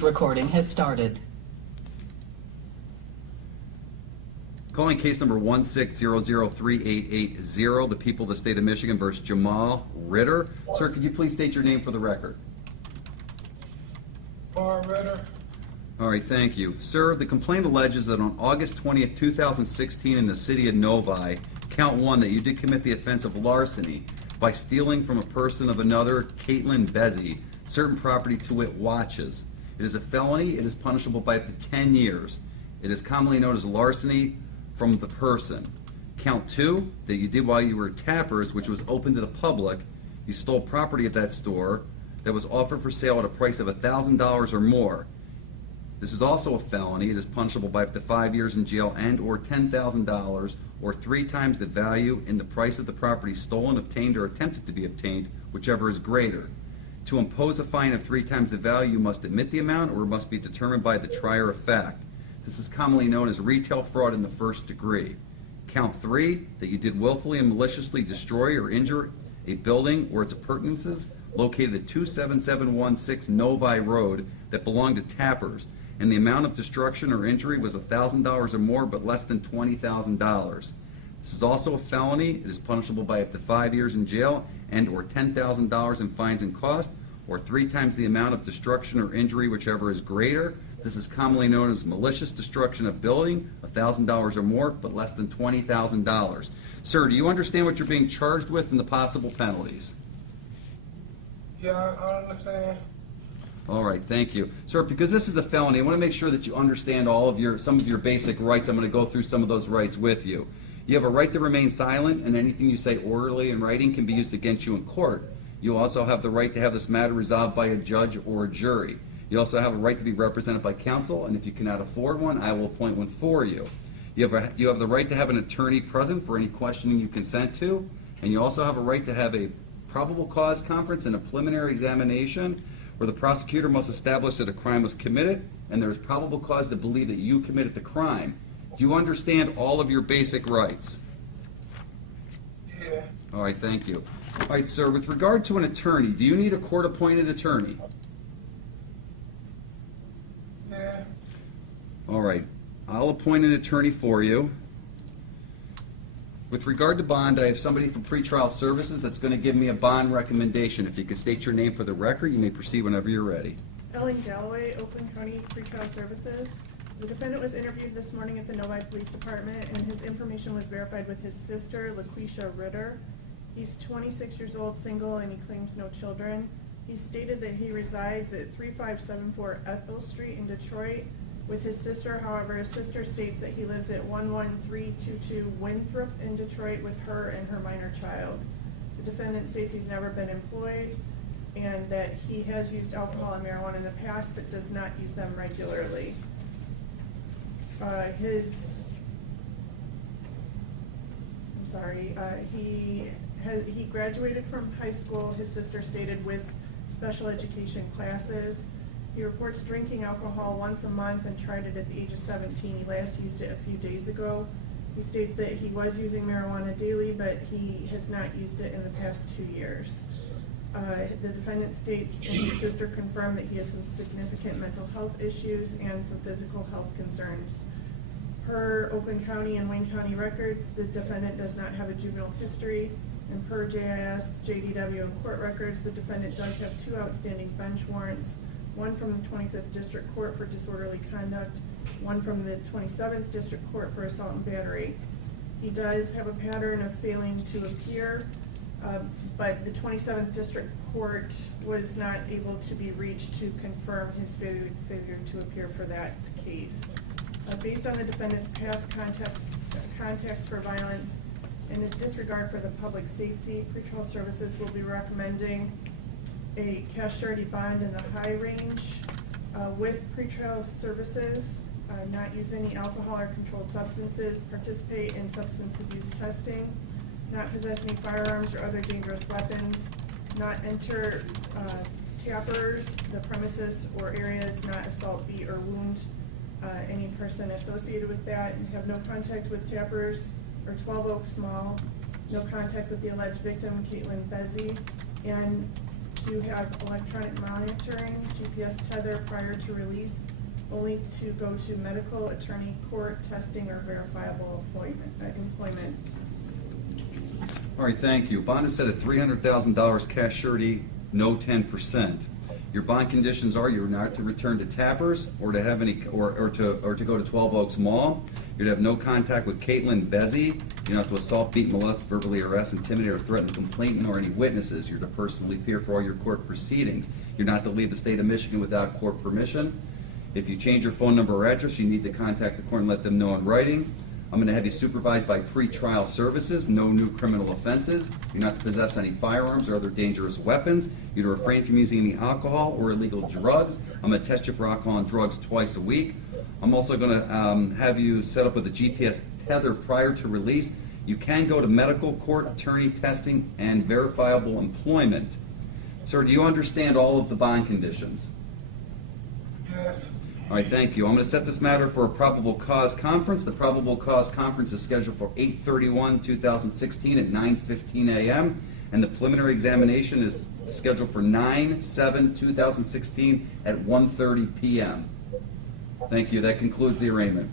Recording has started. Calling case number 1600380, the people of the state of Michigan versus Jamal Ritter. Sir, could you please state your name for the record? Ritter. All right, thank you. Sir, the complaint alleges that on August 20th, 2016 in the city of Novi, count one, that you did commit the offense of larceny by stealing from a person of another, Caitlin Bezzi, certain property, to wit, watches. It is a felony. It is punishable by up to 10 years. It is commonly known as larceny from the person. Count two, that you did while you were at Tappers, which was open to the public. You stole property at that store that was offered for sale at a price of $1,000 or more. This is also a felony. It is punishable by up to 5 years in jail and or $10,000 or 3 times the value in the price of the property stolen, obtained, or attempted to be obtained, whichever is greater. To impose a fine of 3 times the value, you must admit the amount or it must be determined by the trier of fact. This is commonly known as retail fraud in the first degree. Count three, that you did willfully and maliciously destroy or injure a building or its appurtenances located at 27716 Novi Road that belonged to Tappers, and the amount of destruction or injury was $1,000 or more but less than $20,000. This is also a felony. It is punishable by up to 5 years in jail and or $10,000 in fines and costs, or 3 times the amount of destruction or injury, whichever is greater. This is commonly known as malicious destruction of building, $1,000 or more, but less than $20,000. Sir, do you understand what you're being charged with and the possible penalties? Yeah, I understand. All right, thank you. Sir, because this is a felony, I want to make sure that you understand some of your basic rights. I'm going to go through some of those rights with you. You have a right to remain silent, and anything you say orally in writing can be used against you in court. You also have the right to have this matter resolved by a judge or a jury. You also have a right to be represented by counsel, and if you cannot afford one, I will appoint one for you. You have the right to have an attorney present for any questioning you consent to, and you also have a right to have a probable cause conference and a preliminary examination where the prosecutor must establish that a crime was committed and there is probable cause to believe that you committed the crime. Do you understand all of your basic rights? Yeah. All right, thank you. All right, sir, with regard to an attorney, do you need a court-appointed attorney? Yeah. All right, I'll appoint an attorney for you. With regard to bond, I have somebody from pretrial services that's going to give me a bond recommendation. If you could state your name for the record, you may proceed whenever you're ready. Ellen Galloway, Oakland County Pretrial Services. The defendant was interviewed this morning at the Novi Police Department, and his information was verified with his sister, LaQuisha Ritter. He's 26 years old, single, and he claims no children. He stated that he resides at 3574 Ethel Street in Detroit with his sister. However, his sister states that he lives at 11322 Winthrop in Detroit with her and her minor child. The defendant states he's never been employed and that he has used alcohol and marijuana in the past but does not use them regularly. He graduated from high school, his sister stated, with special education classes. He reports drinking alcohol once a month and tried it at the age of 17. He last used it a few days ago. He states that he was using marijuana daily, but he has not used it in the past 2 years. The defendant states and his sister confirmed that he has some significant mental health issues and some physical health concerns. Per Oakland County and Wayne County records, the defendant does not have a juvenile history, and per JIS, JDW, and court records, the defendant does have 2 outstanding bench warrants, one from the 25th District Court for disorderly conduct, one from the 27th District Court for assault and battery. He does have a pattern of failing to appear, but the 27th District Court was not able to be reached to confirm his failure to appear for that case. Based on the defendant's past contacts for violence and his disregard for the public safety, pretrial services will be recommending a cash surety bond in the high range with pretrial services, not use any alcohol or controlled substances, participate in substance abuse testing, not possess any firearms or other dangerous weapons, not enter Tappers, the premises or areas, not assault, beat, or wound any person associated with that, and have no contact with Tappers or 12 Oaks Mall, no contact with the alleged victim, Caitlin Bezzi, and to have electronic monitoring, GPS tether prior to release, only to go to medical, attorney, court, testing, or verifiable employment. All right, thank you. Bond is set at $300,000 cash surety, no 10%. Your bond conditions are you're not to return to Tappers or to have any or to go to 12 Oaks Mall. You're to have no contact with Caitlin Bezzi. You're not to assault, beat, molest, verbally harass, intimidate, or threaten the complainant or any witnesses. You're to personally appear for all your court proceedings. You're not to leave the state of Michigan without court permission. If you change your phone number or address, you need to contact the court and let them know in writing. I'm going to have you supervised by pre-trial services, no new criminal offenses. You're not to possess any firearms or other dangerous weapons. You're to refrain from using any alcohol or illegal drugs. I'm going to test you for alcohol and drugs twice a week. I'm also going to have you set up with a GPS tether prior to release. You can go to medical, court, attorney, testing, and verifiable employment. Sir, do you understand all of the bond conditions? Yes. All right, thank you. I'm going to set this matter for a probable cause conference. The probable cause conference is scheduled for 8/31/2016 at 9:15 a.m. and the preliminary examination is scheduled for 9/7/2016 at 1:30 p.m. Thank you. That concludes the arraignment.